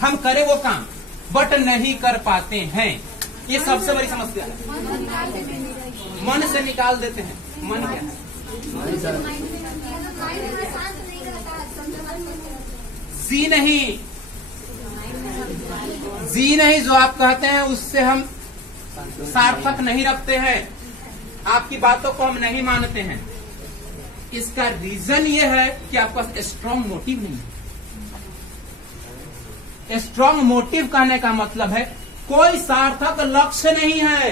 हम करें वो काम बट नहीं कर पाते हैं। ये सबसे बड़ी समस्या है। मन से निकाल देते हैं। मन क्या है? जी नहीं जो आप कहते हैं उससे हम सार्थक नहीं रखते हैं। आपकी बातों को हम नहीं मानते हैं। इसका रीजन ये है कि आपके पास स्ट्रांग मोटिव नहीं है। स्ट्रांग मोटिव कहने का मतलब है कोई सार्थक लक्ष्य नहीं है।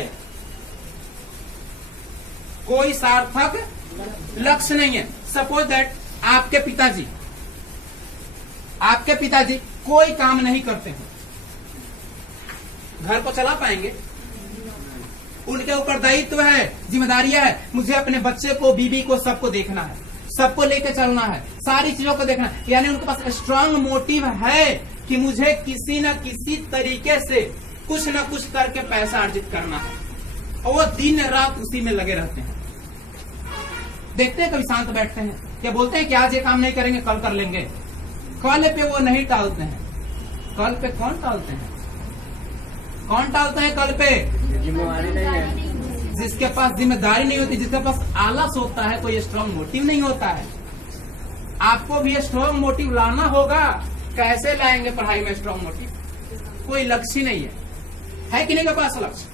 कोई सार्थक लक्ष्य नहीं है। सपोज दैट आपके पिताजी कोई काम नहीं करते हैं, घर को चला पाएंगे? उनके ऊपर दायित्व है, जिम्मेदारियां है। मुझे अपने बच्चे को, बीबी को, सबको देखना है, सबको लेकर चलना है, सारी चीजों को देखना है। यानी उनके पास स्ट्रांग मोटिव है कि मुझे किसी न किसी तरीके से कुछ न कुछ करके पैसा अर्जित करना है, और वो दिन रात उसी में लगे रहते हैं। देखते हैं कभी शांत बैठते हैं क्या? बोलते हैं कि आज ये काम नहीं करेंगे, कल कर लेंगे। कल पे वो नहीं टालते हैं। कल पे कौन टालते हैं? कौन टालते हैं कल पे? जिम्मेदारी नहीं है। जिसके पास जिम्मेदारी नहीं होती, जिसके पास आलस होता है, कोई स्ट्रांग मोटिव नहीं होता है। आपको भी स्ट्रांग मोटिव लाना होगा। कैसे लाएंगे पढ़ाई में स्ट्रांग मोटिव? कोई लक्ष्य नहीं है कि नहीं के पास लक्ष्य?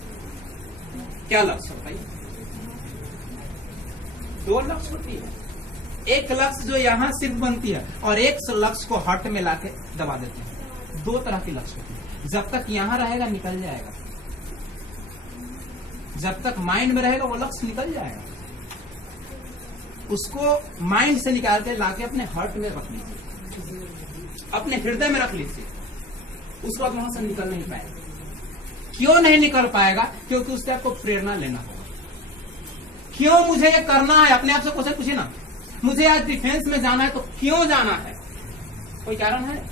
क्या लक्ष्य बताइए? दो लक्ष्य होती है। एक लक्ष्य जो यहाँ सिर्फ बनती है और एक लक्ष्य को हट में लाके दबा देते हैं। दो तरह की लक्ष्य होती है। जब तक यहाँ रहेगा निकल जाएगा, जब तक माइंड में रहेगा वो लक्ष्य निकल जाएगा। उसको माइंड से निकाल के लाके अपने हार्ट में रख लीजिए, अपने हृदय में रख लीजिए। उसके बाद वहां से निकल नहीं पाएगा। क्यों नहीं निकल पाएगा? क्योंकि उससे आपको प्रेरणा लेना होगा। क्यों मुझे ये करना है? अपने आप से क्वेश्चन पूछिए ना। मुझे आज डिफेंस में जाना है तो क्यों जाना है? कोई कारण है?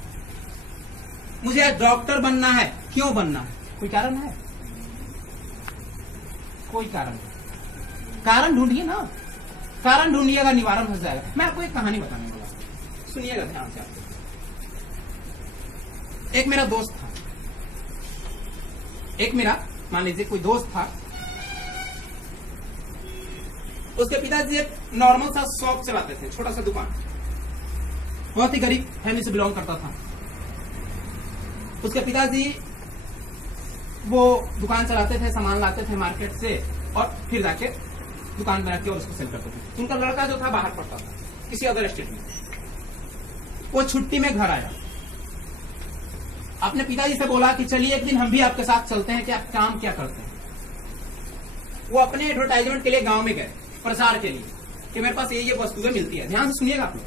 मुझे आज डॉक्टर बनना है, क्यों बनना है? कोई कारण है? कोई कारण नहीं। कारण ढूंढिए ना। कारण ढूंढिएगा, निवारण हो जाएगा। मैं आपको एक कहानी बताने वाला हूं, सुनिएगा ध्यान से। आपको एक मेरा दोस्त था, एक मेरा मान लीजिए कोई दोस्त था। उसके पिताजी एक नॉर्मल सा शॉप चलाते थे, छोटा सा दुकान। बहुत ही गरीब फैमिली से बिलोंग करता था। उसके पिताजी वो दुकान चलाते थे, सामान लाते थे मार्केट से और फिर जाके दुकान बना के और उसको सेल करते थे। उनका लड़का जो था बाहर पढ़ता था किसी अदर स्टेट में। वो छुट्टी में घर आया, अपने पिताजी से बोला कि चलिए एक दिन हम भी आपके साथ चलते हैं कि आप काम क्या करते हैं। वो अपने एडवर्टाइजमेंट के लिए गांव में गए, प्रचार के लिए कि मेरे पास ये वस्तुएं मिलती है। ध्यान से सुनिएगा आप लोग।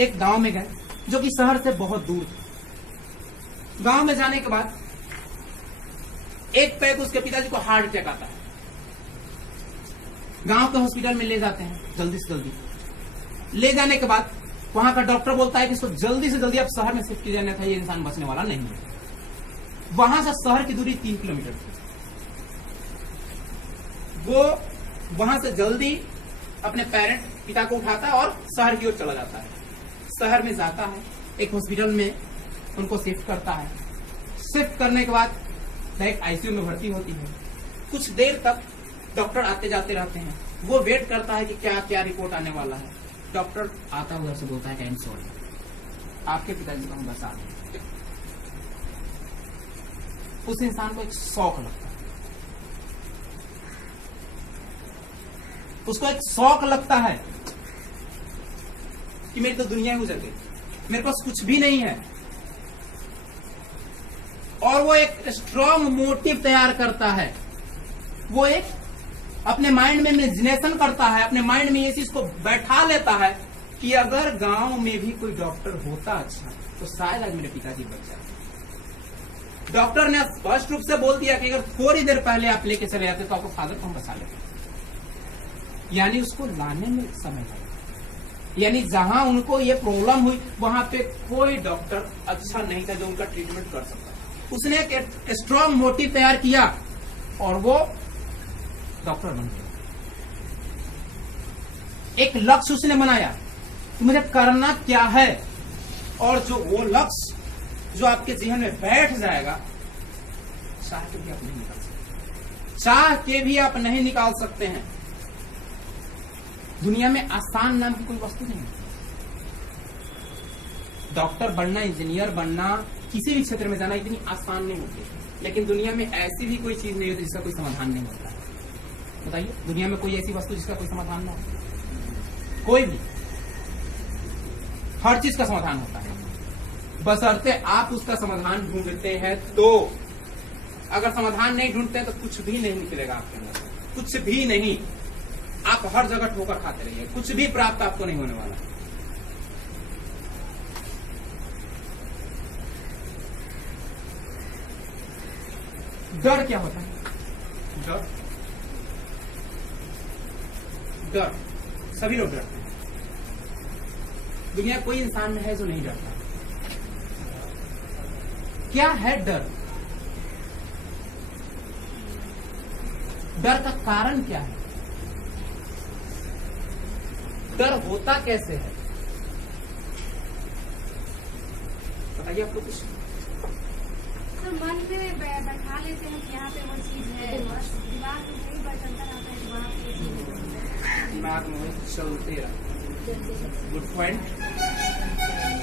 एक गांव में गए जो कि शहर से बहुत दूर था। गांव में जाने के बाद एक पैक उसके पिताजी को हार्ट अटैक आता है। गांव के हॉस्पिटल में ले जाते हैं जल्दी से जल्दी। ले जाने के बाद वहां का डॉक्टर बोलता है कि इसको जल्दी से जल्दी आप शहर में शिफ्ट किया जाना था, ये इंसान बचने वाला नहीं है। वहां से शहर की दूरी 3 किलोमीटर थी। वो वहां से जल्दी अपने पिता को उठाता है और शहर की ओर चला जाता है। शहर में जाता है, एक हॉस्पिटल में उनको शिफ्ट करता है। शिफ्ट करने के बाद डायरेक्ट आईसीयू में भर्ती होती है। कुछ देर तक डॉक्टर आते जाते रहते हैं। वो वेट करता है कि क्या क्या रिपोर्ट आने वाला है। डॉक्टर आता हुआ से बोलता है कि आई एम सॉरी, आपके पिताजी को हम बचा दें। उस इंसान को एक शौक लगता है, उसको एक शौक लगता है कि मेरी तो दुनिया गुजर गई, मेरे पास कुछ भी नहीं है। और वो एक स्ट्रांग मोटिव तैयार करता है। वो एक अपने माइंड में इमेजिनेशन करता है, अपने माइंड में ये चीज को बैठा लेता है कि अगर गांव में भी कोई डॉक्टर होता अच्छा तो शायद आज मेरे पिताजी बच जाते। डॉक्टर ने स्पष्ट रूप से बोल दिया कि अगर थोड़ी देर पहले आप लेके चले जाते तो आपको फादर को हम बचा लेते। यानी उसको लाने में समय लगा। यानी जहां उनको ये प्रॉब्लम हुई वहां पे कोई डॉक्टर अच्छा नहीं था जो उनका ट्रीटमेंट कर सकता। उसने एक स्ट्रांग मोटिव तैयार किया और वो डॉक्टर बन गया। एक लक्ष्य उसने बनाया, कि मुझे करना क्या है, और जो वो लक्ष्य जो आपके जीवन में बैठ जाएगा, चाह के भी आप नहीं निकाल सकते, चाह के भी आप नहीं निकाल सकते हैं। दुनिया में आसान नाम की कोई वस्तु नहीं है। डॉक्टर बनना, इंजीनियर बनना, किसी भी क्षेत्र में जाना इतनी आसान नहीं होती, लेकिन दुनिया में ऐसी भी कोई चीज नहीं होती जिसका कोई समाधान नहीं होता है। बताइए, दुनिया में कोई ऐसी वस्तु जिसका कोई समाधान ना हो? कोई भी, हर चीज का समाधान होता है, बशर्ते आप उसका समाधान ढूंढते हैं तो। अगर समाधान नहीं ढूंढते हैं तो कुछ भी नहीं निकलेगा आपके अंदर, कुछ भी नहीं। आप हर जगह ठोकर खाते रहिए, कुछ भी प्राप्त आपको नहीं होने वाला। डर क्या होता है? डर, डर सभी लोग डरते हैं। दुनिया कोई इंसान है जो नहीं डरता। क्या है डर? डर का कारण क्या है? डर होता कैसे है? बताइए आपको कुछ। तो मन पे बैठा लेते हैं कि यहाँ पे वो चीज है, बस दिमाग में वही बचलता रहता है, वहाँ पे ये चीज है। दिमाग में वही चलते रहा। Good point.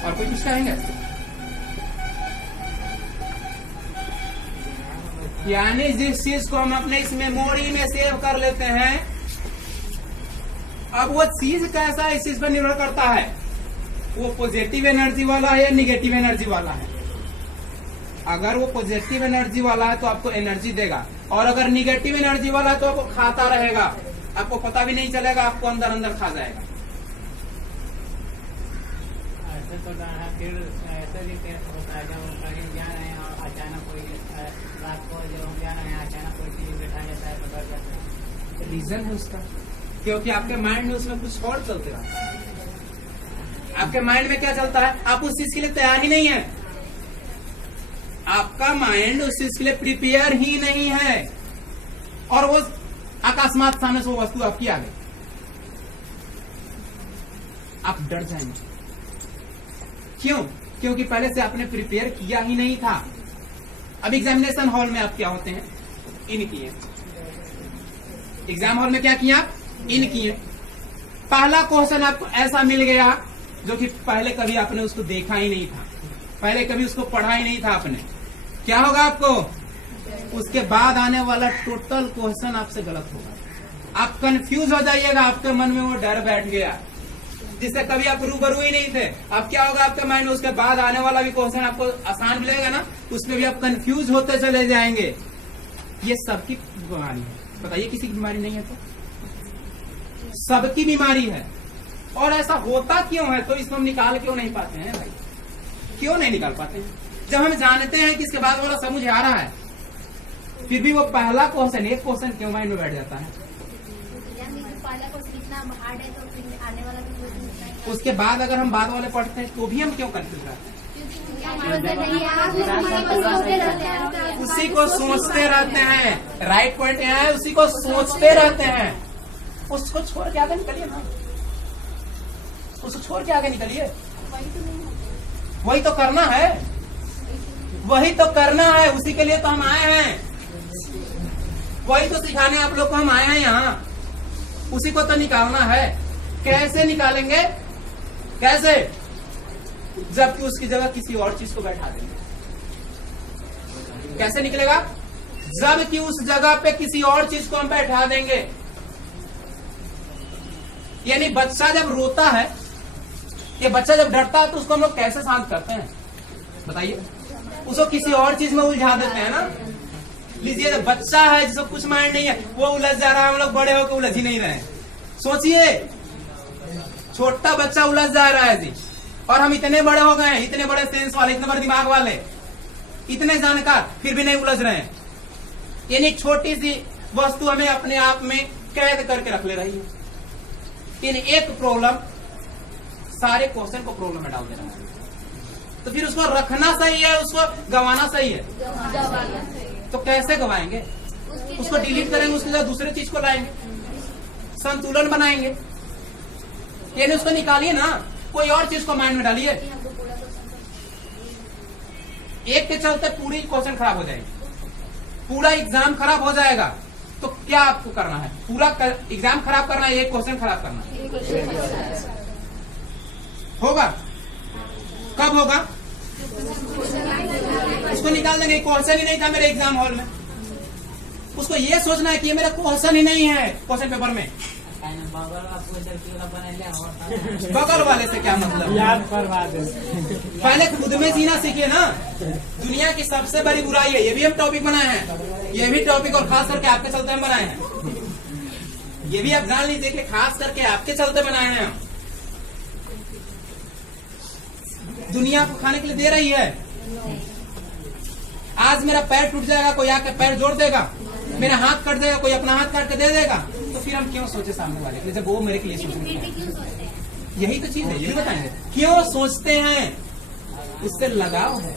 और कोई कुछ कहेंगे? यानी जिस चीज को हम अपने इस मेमोरी में सेव कर लेते हैं, अब वो चीज कैसा है इस चीज पर निर्भर करता है। वो पॉजिटिव एनर्जी वाला है या निगेटिव एनर्जी वाला है। अगर वो पॉजिटिव एनर्जी वाला है तो आपको एनर्जी देगा, और अगर निगेटिव एनर्जी वाला है तो आपको खाता रहेगा, आपको पता भी नहीं चलेगा, आपको अंदर अंदर खा जाएगा। ऐसे तो फिर ऐसे भी केस होता है जब कहीं जा रहे हैं और अचानक कोई रात को जब हम जा रहे हैं अचानक कोई चीज बैठा जाता है तो डर जाता है। रीजन है उसका, क्योंकि आपके माइंड में उसमें कुछ और चलते रहता है। आपके माइंड में क्या चलता है? आप उस चीज के लिए तैयार ही नहीं है। आपका माइंड उस चीज के लिए प्रिपेयर ही नहीं है, और वो अकस्मात सामने से वो वस्तु आपकी आ गई, आप डर जाएंगे। क्यों? क्योंकि पहले से आपने प्रिपेयर किया ही नहीं था। अब एग्जामिनेशन हॉल में आप क्या होते हैं? इन किए। एग्जाम हॉल में क्या किया आप? इन किए। पहला क्वेश्चन आपको ऐसा मिल गया जो कि पहले कभी आपने उसको देखा ही नहीं था, पहले कभी उसको पढ़ा ही नहीं था आपने। क्या होगा आपको? उसके बाद आने वाला टोटल क्वेश्चन आपसे गलत होगा। आप कंफ्यूज हो जाइएगा, आपके मन में वो डर बैठ गया जिससे कभी आप रूबरू ही नहीं थे। अब क्या होगा आपके माइंड में? उसके बाद आने वाला भी क्वेश्चन आपको आसान मिलेगा ना, उसमें भी आप कंफ्यूज होते चले जाएंगे। ये सबकी बीमारी है। बताइए, किसी की बीमारी नहीं है तो? सबकी बीमारी है। और ऐसा होता क्यों है? तो इसको हम निकाल क्यों नहीं पाते हैं भाई? क्यों नहीं निकाल पाते हैं? जब हम जानते हैं कि इसके बाद वाला समझ आ रहा है, फिर भी वो पहला क्वेश्चन, एक क्वेश्चन क्यों माइंड में बैठ जाता है? पहला क्वेश्चन इतना हार्ड है तो फिर आने वाला भी क्वेश्चन उतना ही। उसके बाद अगर हम बाद वाले पढ़ते हैं तो भी हम क्यों कंफ्यूज रहते हैं? उसी को सोचते रहते हैं। राइट पॉइंट यहाँ है, उसी को सोचते रहते हैं। उसको छोड़ के आगे निकलिए ना, उसको छोड़ के आगे निकलिए। वही तो करना है, वही तो करना है, उसी के लिए तो हम आए हैं। वही तो सिखाने आप लोग को हम आए हैं यहाँ, उसी को तो निकालना है। कैसे निकालेंगे? कैसे? जबकि उसकी जगह किसी और चीज को बैठा देंगे। कैसे निकलेगा? जबकि उस जगह पे किसी और चीज को हम बैठा देंगे। यानी बच्चा जब रोता है, ये बच्चा जब डरता है तो उसको हम लोग कैसे शांत करते हैं? बताइए। उसको किसी और चीज में उलझा देते हैं ना। लीजिए, बच्चा है जिसको कुछ माइंड नहीं है, वो उलझ जा रहा है, हम लोग बड़े होकर उलझ ही नहीं रहे। सोचिए, छोटा बच्चा उलझ जा रहा है जी, और हम इतने बड़े हो गए हैं, इतने बड़े सेंस वाले, इतने बड़े दिमाग वाले, इतने जानकार, फिर भी नहीं उलझ रहे हैं। यानी छोटी सी वस्तु हमें अपने आप में कैद करके रख ले रही है। यानी एक प्रॉब्लम सारे क्वेश्चन को प्रॉब्लम में डाल दे रहा है। तो फिर उसको रखना सही है, उसको गंवाना सही है? तो कैसे गवाएंगे? उसको डिलीट करेंगे, उसके साथ दूसरे चीज को लाएंगे, संतुलन बनाएंगे। यानी उसको निकालिए ना, कोई और चीज को माइंड में डालिए। एक के चलते पूरी क्वेश्चन खराब हो जाएगी, पूरा एग्जाम खराब हो जाएगा। तो क्या आपको करना है? पूरा एग्जाम खराब करना है, एक क्वेश्चन खराब करना है। होगा? कब होगा? उसको निकाल देंगे, क्वेश्चन ही नहीं था मेरे एग्जाम हॉल में। उसको ये सोचना है कि ये मेरा क्वेश्चन ही नहीं है क्वेश्चन पेपर में। बगल वाले से क्या मतलब? याद करवा दे। पहले खुद में जीना सीखे ना। दुनिया की सबसे बड़ी बुराई है, ये भी हम टॉपिक बनाए हैं, ये भी टॉपिक और खास करके आपके चलते हम बनाए हैं। ये भी आप जान लीजिए कि खास करके आपके चलते बनाए हैं हम। दुनिया को खाने के लिए दे रही है। आज मेरा पैर टूट जाएगा, कोई आके पैर जोड़ देगा, मेरा हाथ कट देगा, कोई अपना हाथ काट के दे देगा, तो फिर हम क्यों सोचे सामने वाले के लिए, जब वो मेरे के लिए सोच रहे हैं। यही तो चीज है, यही बताएंगे क्यों सोचते हैं, उससे लगाव है।